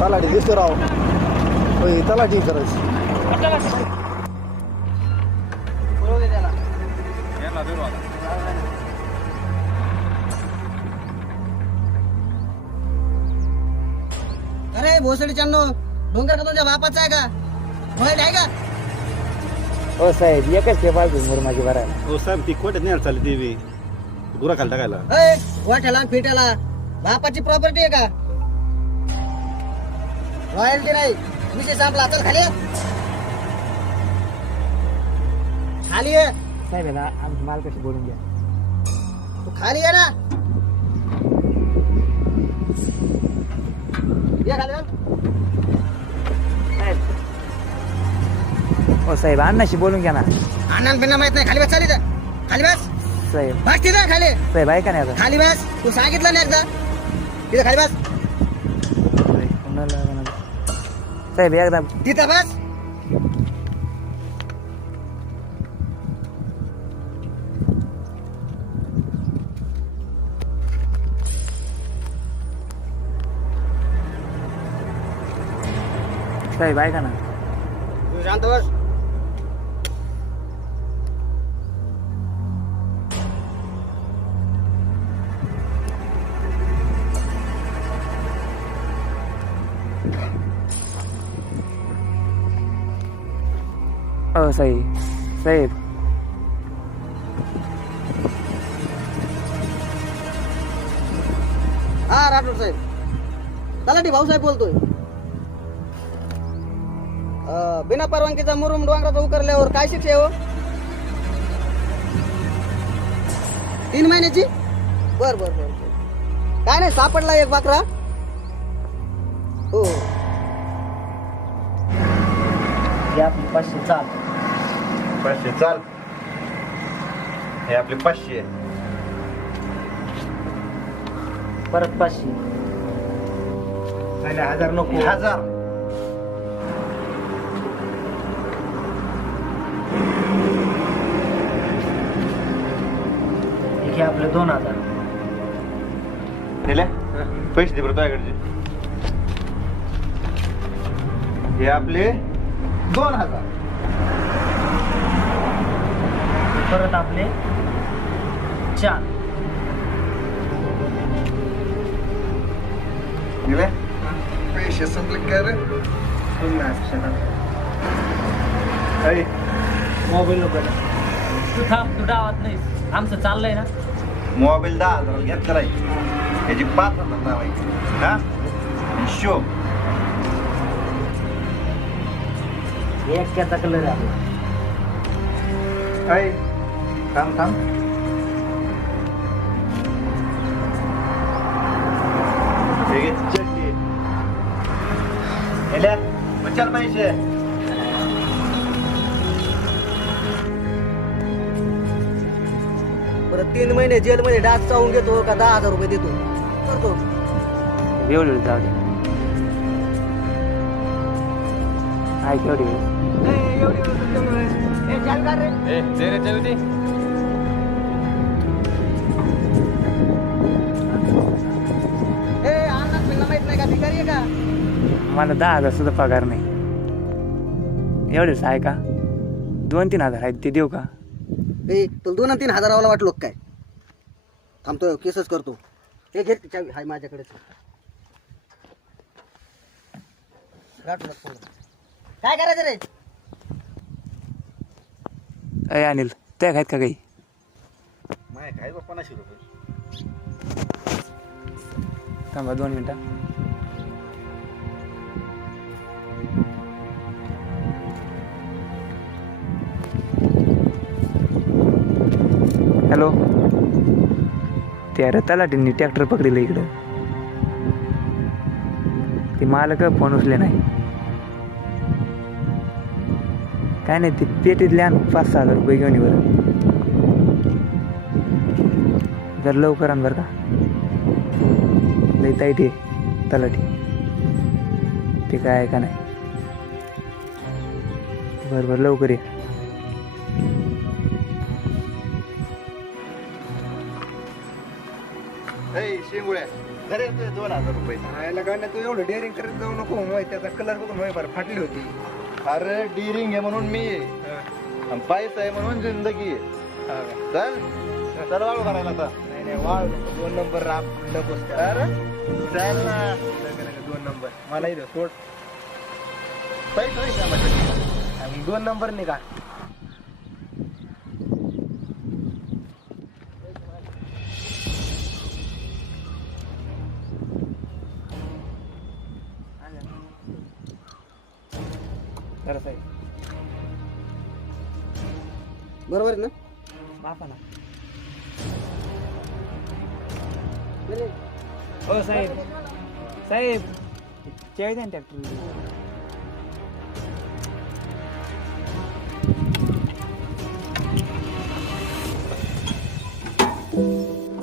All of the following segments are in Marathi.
तलाठी दिसतो राव. होय तलाठी खरंच. अरे भोसडीच्यानो डोंगर का तुमच्या बापाचा आहे का मोबाईल आहे का? हो साहेब एकच खेप आहे मुरमाची भरायला. हो साहेब ती कोट्यात न्यायला चालली ती गुरा खाली टाकायला. वाट्याला आणि फिट्याला बापाची प्रॉपर्टी आहे का? रॉयल्टी नाही विषय संपला. चल खाली ये. खाली ये. साहेब आहे ना आमची मालकाशी बोलून घ्या. तू खाली ये ना. ये खाली ये. साहेब हो साहेब अण्णाशी बोलून घ्या ना. अण्णा बिन्ना माहित नाही. खाली बस. चाल इथं. खाली बस. साहेब बस तिथं खाली. साहेब ऐका नाही आता. खाली बस. तू सांगितलं ना एकदा. तिथं खाली बस. साहेब एकदा तिथं बस. साहेब ऐका ना. तू शांत बस. साहेब साहेब हा राठोड साहेब. तलाठी भाऊसाहेब बोलतोय. बिना परवानगीचा मुरुम डोंगराचा उकरल्यावर काय शिक्षा आहे हो? 3 महिन्याची. बर बर बर. काय नाही सापडला एक बाकरा. हो हे आपली 500 चाल. 500 चाल. हे आपले 500. परत 500. नाही 1000 नको. 1000. हे आपले 2000. दिले पैसे दे बरं तुझ्याकडचे. हे आपले 2000. परत आपले 4. दिले पैसे संपले काय रे? अरे मोबाईल नको तू थांब. तू डावात नाहीस. आमचं चाललंय ना. मोबाईल 10,000 घेतला आहे. त्याची 5,000 लावायची. हा शो एक त्याचा कलर आहे आपला. काय थांब थांब. हे घे चटणी. एल्या मचाल पैसे. परत 3 महिने जेलमध्ये डास चावून घेतो का 10,000 रुपये देतो करतो. एवढी जाऊ दे. आहे केवढी वेळ. माहित नाही का भिकारी आहे का? मला 10,000 सुद्धा पगार नाही. एवढेच आहे का? 2-3 हजार आहेत ते देऊ का? तुला 2-3 हजारावाला वाटलो काय? थांबतो केसच करतो. हे घे चावी हाय माझ्याकडे. काय करायचं रे? अय अनिल त्या आहेत का काही? माय काय 50 रुपये. थांबा 2 मिनिटं. हॅलो. त्या तलाठींनी ट्रॅक्टर पकडलं इकडं. ते मालक फोन उचले नाही. काय नाही ते पेटीतले आण 5-6 हजार रुपये घेऊन बरं. जर लवकर आण बरं का. लई ताईट आहे तलाठी. ते काय आहे का नाही. बरं लवकर ये. शिंगुळ्या घरी येतोय 2000 रुपये. राहायला गाणं तू एवढं डेअरिंग करत जाऊ नको होय त्याचा कलर बघून होय बरं फाटली होती. अरे डिरिंग आहे म्हणून मी आहे. आणि पैसा आहे म्हणून जिंदगी आहे. चल चल वाळू भरायला आता. नाही नाही वाळ 2 नंबर राब नकोस त्या. अरे चल ना. 2 नंबर मला इथं सोड. पैसा नाही का माझ्याकडे? आणि 2 नंबर नाही का बरोबर आहे ना? बापा ना बरे. हो साहेब साहेब चावी द्या ना ट्रॅक्टर.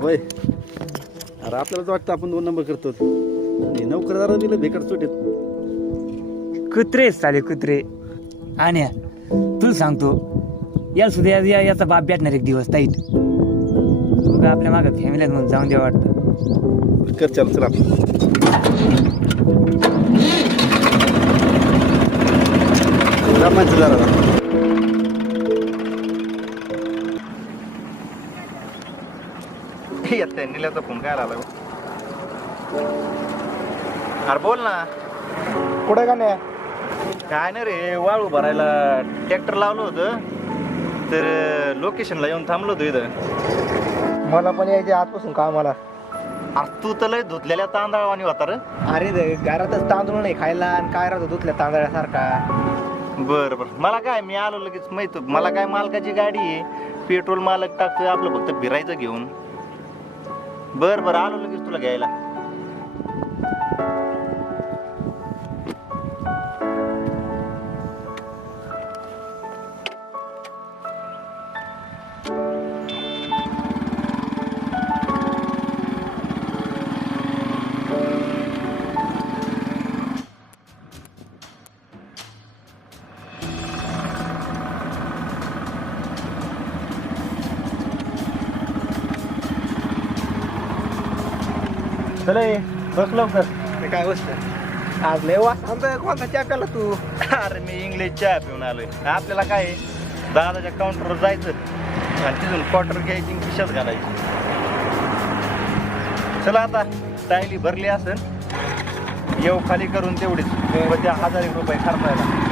होय अरे आपल्याला वाटतं आपण 2 नंबर करतो. नोकरदार दिलं बेकार सुटेत. कुत्रे चाले कुत्रे. आणि तुला सांगतो या सुद्धा याचा बाप भेटणार एक दिवस ताईट. मग आपल्या मागं फॅमिली म्हणून जाऊन द्या वाटतं. कर चाल चला आपण. रामांचं जरा येते निल्याचा फोन काय आला? अरे बोल ना. कुठं का नाही काय नाही रे, वाळू भरायला ट्रॅक्टर लावलं होतं तर लोकेशनला येऊन थांबलो होतो इथं. मला पण यायचे आजपासून कामाला. अरे तू तर लय धुतलेल्या तांदळावानी होता रे. अरे घरातच तांदूळ नाही खायला आणि काय राहतो दुधल्या तांदळासारखा. बरं बरं मला काय, मी आलो लगेच माहित. मला काय मालकाची गाडी आहे, पेट्रोल मालक टाकतोय, आपलं फक्त फिरायचं घेऊन. बरं बरं आलो लगेच तुला घ्यायला. चला ये, बस लवकर. ते काय गोष्ट आज लय वास आमचा कोणता चॅकाला तू. अरे मी इंग्लिश चहा पिऊन आलोय. आपल्याला काय आहे, दादाच्या काउंटरवर जायचं आणि तिथून क्वार्टर घ्यायची आणि खिशात घालायची. चला आता टायली भरली असेल, येऊ खाली करून तेवढीच त्या 1000 रुपये खर्चायला.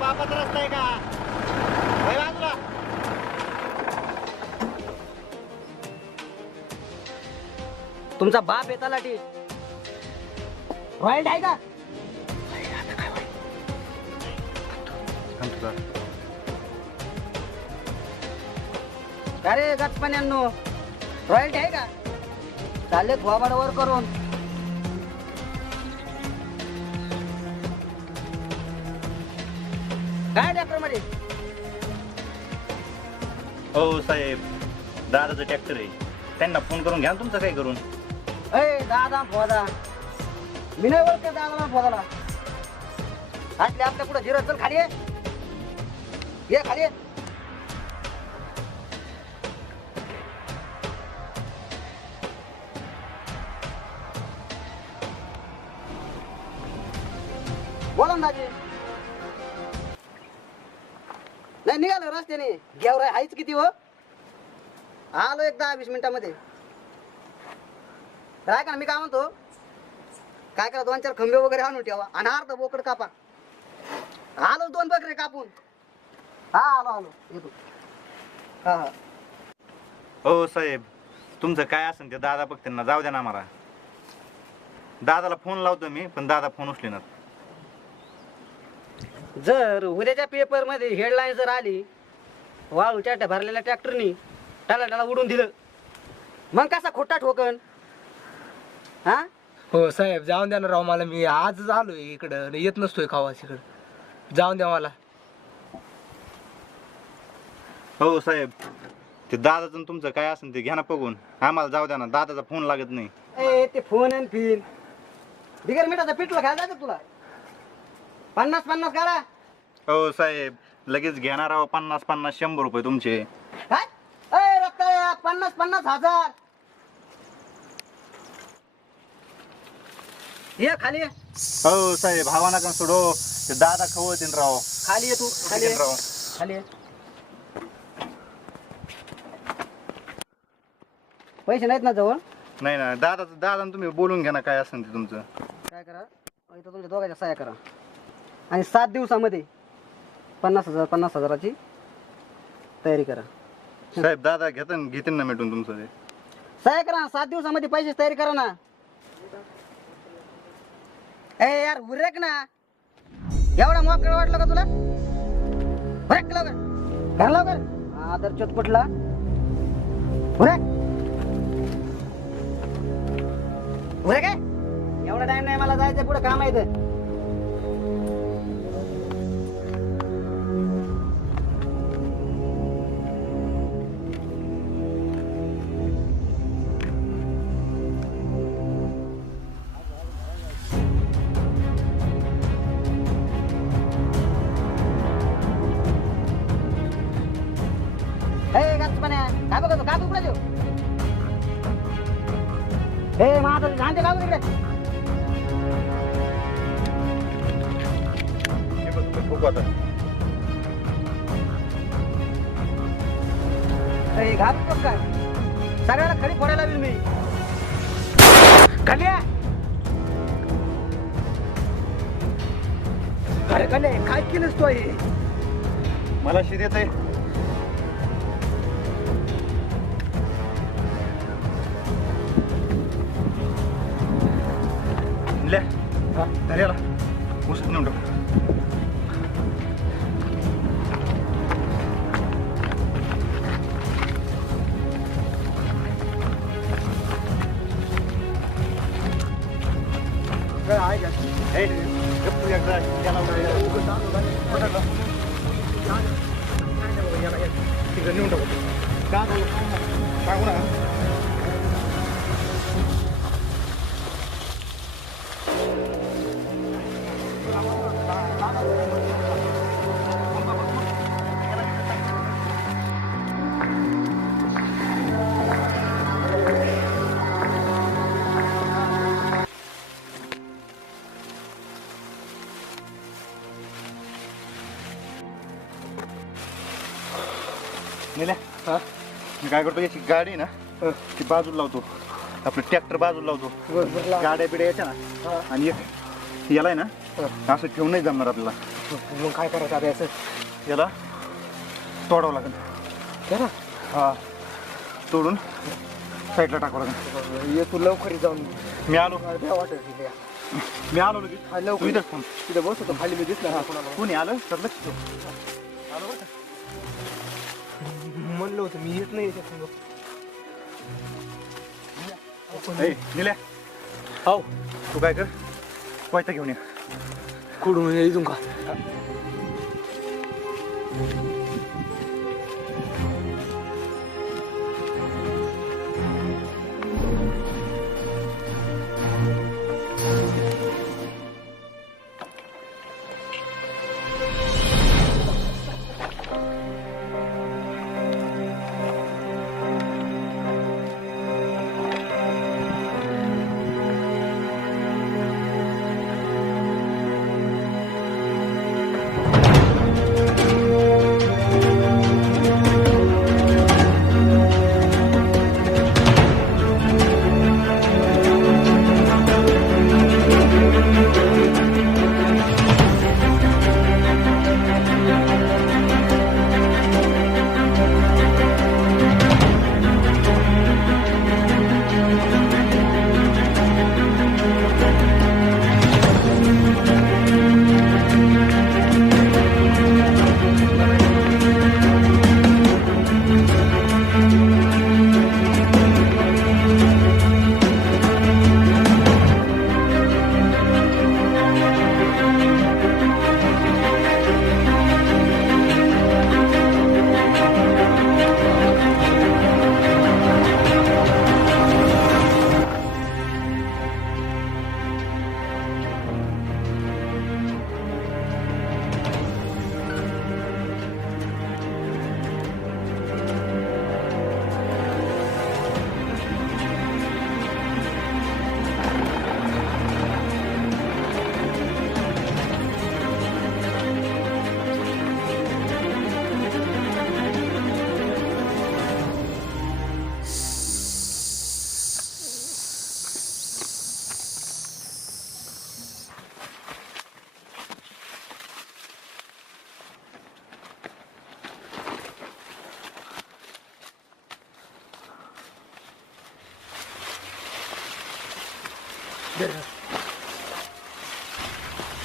बापाचा रस्ता आहे का? वय बाजूला. तुमचा बाप येता लाठी रॉयल आहे का? थांब तुझा. अरे गचपान्यांनो रॉयल्टी आहे का? चालले थोबाडावर करून. काय ट्रॅक्टर मध्ये? हो साहेब, दादाचं ट्रॅक्टर आहे, त्यांना फोन करून घ्या ना तुमचं काय करून. अय दादा फोदा, मी नाही ओळखते दादा फोदाला. असले आपल्या पुढे जिरत चल खाली ये. ये खाली ये. बोला ना दाजी. नाही निघालो रस्त्याने. गेवराय हायच किती हो. आलो एक 10-20 मिनिटामध्ये. काय का मी काय म्हणतो, काय करा 2-4 खंबे वगैरे आणून ठेवा आणि अर्ध बोकड कापा. आलो 2 बकरे कापून. हा आलो येतो. हा. हो साहेब, तुमचं काय असेल ते दादा बघते ना, जाऊ द्या ना आम्हाला. दादाला फोन लावतो मी, पण दादा फोन उचलेणार. जर उद्याच्या पेपर मध्ये हेडलाईन जर आली, वाळूच्या भरलेल्या ट्रॅक्टरनी टाला उडून दिलं, मग कसा खोटा ठोकन? हा हो साहेब, जाऊन द्या ना राव. मला मी आजच आलोय इकडं, येत नसतोय खावास इकडं. जाऊन द्या मला. हो साहेब, ते दादाचं तुमचं काय असेल ते घ्या ना बघून, आम्हाला जाऊ द्या ना. दादाचा फोन लागत नाही. ए ते फोन आणि पिन बिगर मिठाचं पिठलं खायला जायचं तुला. 50-50 काढा. हो साहेब, लगेच घेणार आहो. 50-50 100 रुपये तुमचे. काय ए रक्ता 50-50 हजार. ये खाली ये. हो साहेब, हवा नका सोडो, ते दादा खवळतीन राव. खाली ये तू. खाली ये. राव. खाली ये. पैसे नाहीत ना जवळ? नाही ना, दादा तुम्ही बोलून घ्या ना, काय असेल ते तुमचं. काय करा, इथं तुमच्या दोघांच्या सह्या करा आणि 7 दिवसामध्ये 50,000ची तयारी करा. साहेब दादा घेतील ना मिटून तुमचं ते. सह्या करा ना, 7 दिवसामध्ये पैशाची तयारी करा ना. ए यार उरेक ना, एवढा मोकळ वाटलं का तुला? उरेक लवकर, घर लवकर. आदर चोटपटला उरेक. उरेक आहे, एवढा टाइम नाही मला जायचं, पुढे काम आहे इथं. काय बघतो काय कुठे देऊ? हे माझं झांते लागू तिकडे. घाबरू बघ काय, सगळ्याला खडी फोडायला लागेल मी. खाली अरे कले काय केलंस तू? मला शिर येत आहे. याला उसत नेऊन टाकू. आहे का? तू एकदा याला तिकडे नेऊन टाकू. का सांगू ना. मी काय करतो, याची गाडी ना ती बाजूला लावतो, आपलं ट्रॅक्टर बाजूला लावतो, गाड्या बिड्या याच्या ना, आणि एक याला आहे ना असं ठेवून नाही जमणार आपल्याला. मग काय करायचं आता? याचं याला तोडावं लागेल. हा, तोडून साईडला टाकू लागेल. ये तू लवकर जाऊन मी आलो अर्ध्या वाटत तिथे. मी आलो लगेच. हा, तू लवकर इथंच थांब. तिथे बस होतो खाली मी दिसला हा कोणाला कोणी आलं सगळं म्हणलं होतं मी येत नाही निल्या हो तू काय कर वायता घेऊन ये. कुठून इथून का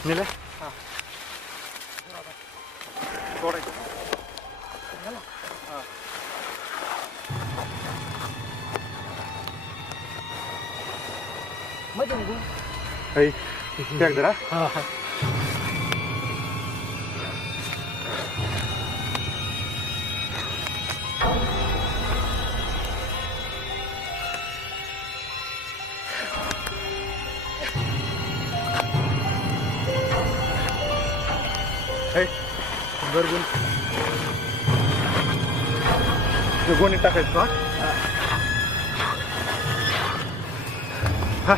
निल्या सोडायचं. ऐ, बॅग धरा. ऐ, बरं गोणी टाकायचं का? हा.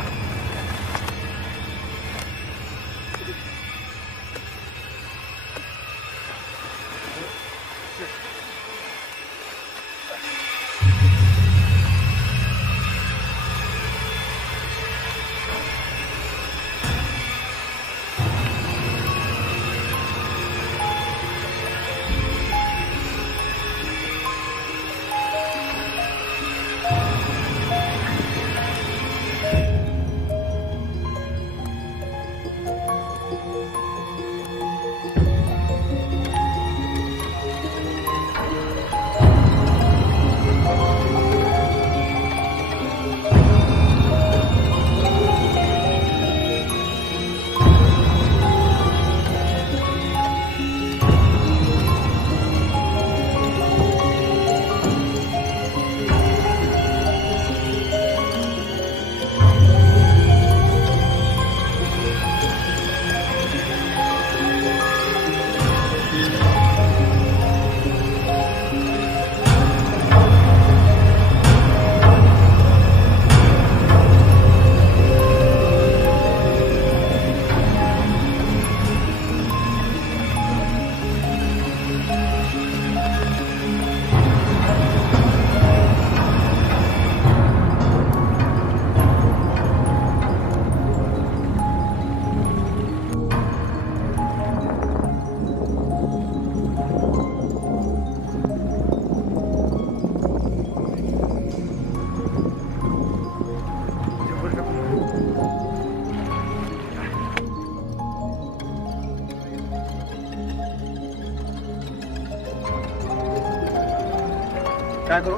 काय करू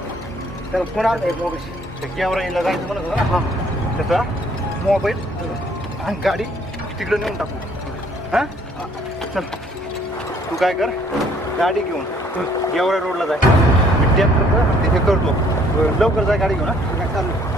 त्याला फोन आला एक मोबाईल त्या गेवराईला जायचं म्हणत होता ना त्याचा मोबाईल आणि गाडी तिकडे नेऊन टाकू हां चल तू काय कर गाडी घेऊन गेवरा रोडला जाय मी ट्रॅक्टर तिथे करतो लवकर जाय गाडी घेऊन हा चालू